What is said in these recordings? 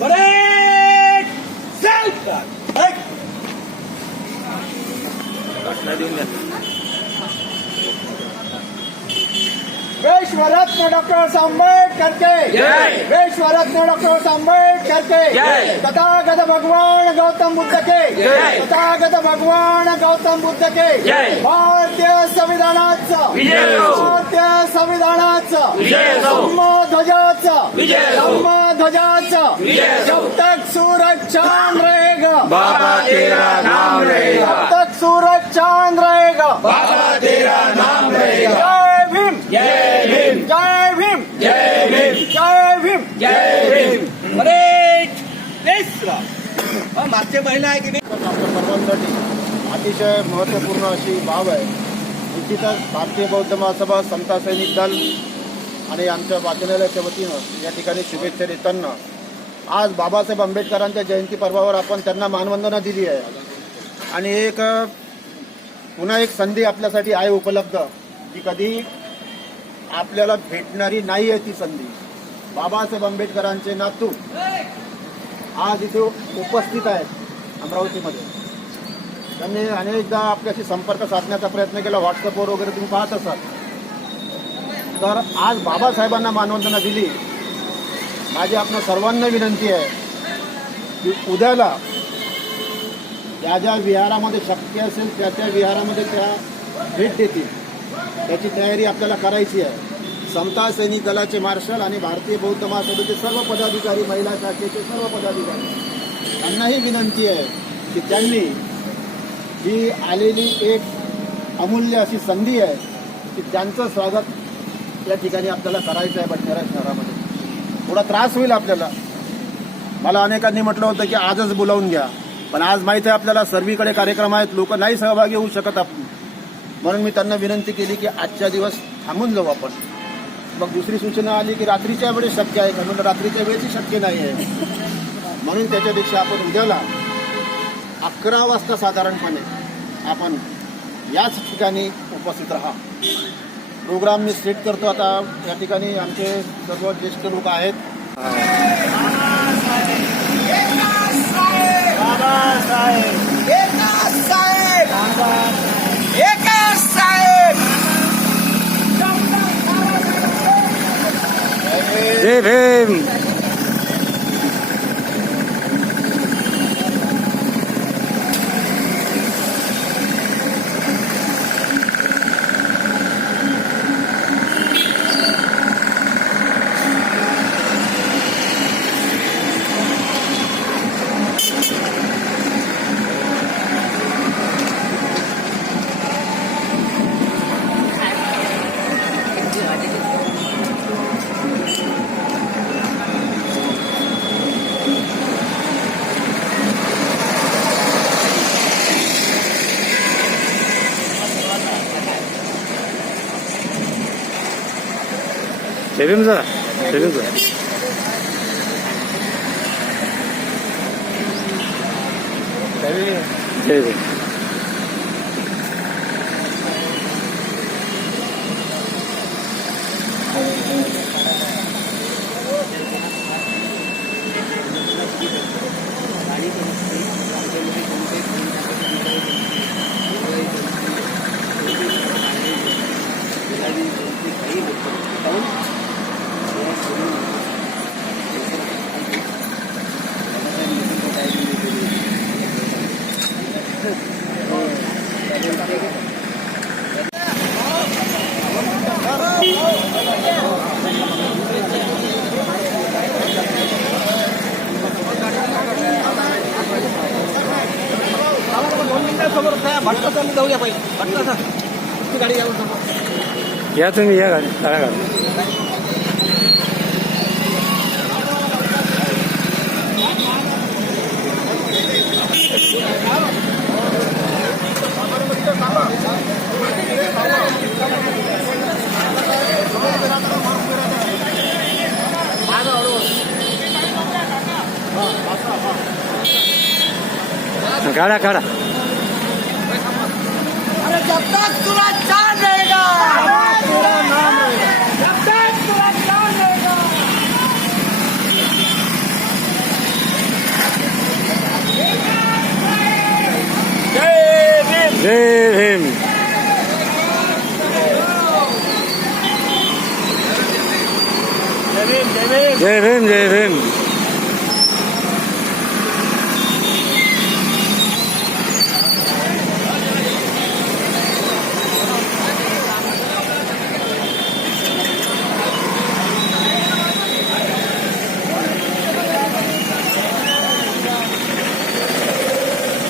बरे self विश्वरत्न doctor Ambedkar के जय। विश्वरत्न डॉक्टर आंबेडकर के जय। तथागत भगवान गौतम बुद्ध के जय। तथागत भगवान गौतम बुद्ध के जय. भारतीय संविधानाचं. भारतीय संविधानाचं विजय असो. ध्वजाचं विजय असो. ध्वजाचं विजय असो. जब तक सूरज चांद रहेगा बाबा तेरा नाम रहेगा जब तक सूरज चांद रहेगा बाबा तेरा नाम रहेगा जय भीम जय भीम जय भीम जय भीम जय भीम जय भीम अरे दुसरा. मागच्या महिला आहे की नाही? आपल्या सर्वांसाठी अतिशय महत्त्वपूर्ण अशी बाब आहे. निश्चितच भारतीय बौद्ध महासभा समता सैनिक दल आणि आमच्या वाचनालयाच्या वतीनं या ठिकाणी शुभेच्छा देताना आज बाबासाहेब आंबेडकरांच्या जयंती पर्वावर आपण त्यांना मानवंदना दिली आहे. आणि एक पुन्हा एक संधी आपल्यासाठी आहे उपलब्ध जी कधी आपल्याला भेटणारी नाही आहे ती संधी. बाबासाहेब आंबेडकरांचे नातू आज इथे उपस्थित आहेत अमरावतीमध्ये. त्यांनी अनेकदा आपल्याशी संपर्क साधण्याचा प्रयत्न केला व्हॉट्सअपवर वगैरे तुम्ही पाहत असाल. तर आज बाबासाहेबांना मानवंदना दिली. माझी आपण सर्वांना विनंती आहे की उद्याला ज्या ज्या विहारामध्ये शक्य असेल त्या त्या विहारामध्ये त्या भेट देतील. त्याची तयारी आपल्याला करायची आहे. समता सैनिक दलाचे मार्शल आणि भारतीय बौद्ध महासभेचे सर्व पदाधिकारी महिला शाखेचे सर्व पदाधिकारी. त्यांनाही विनंती आहे की त्यांनी ही आलेली एक अमूल्य अशी संधी आहे की त्यांचं स्वागत या ठिकाणी आपल्याला करायचं आहे बडनेरा शहरामध्ये. थोडा त्रास होईल आपल्याला. मला अनेकांनी म्हटलं होतं की आजच बोलावून घ्या. पण आज माहिती आहे आपल्याला सर्वीकडे कार्यक्रम आहेत लोक नाही सहभागी होऊ शकत आपण. म्हणून मी त्यांना विनंती केली की आजच्या दिवस थांबून जाऊ आपण. मग दुसरी सूचना आली की रात्रीच्या वेळेस शक्य आहे का म्हणजे रात्रीच्या वेळेसही शक्य नाही आहे. म्हणून त्याच्यापेक्षा आपण उद्याला अकरा वाजता साधारणपणे आपण याच ठिकाणी उपस्थित राहा. प्रोग्राम मी सेट करतो आता. या ठिकाणी आमचे सर्व ज्येष्ठ लोक आहेत. जय भीम जय भीम सर जय भीम सर जय भीम दोन मिनिटासमोर भटका चालू जाऊया पहिले भटका ती गाडी यावं समोर या तुम्ही या गाडी गाड्या घालून काढा काढा अरे जब तक तुरा चांद रहेगा। जब तक तुला चांद रहेगा। जय भीम जय भीम। जय भीम जय भीम।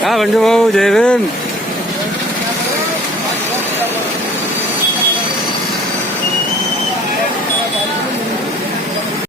जय भीम जय भीम